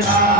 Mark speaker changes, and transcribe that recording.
Speaker 1: Yeah.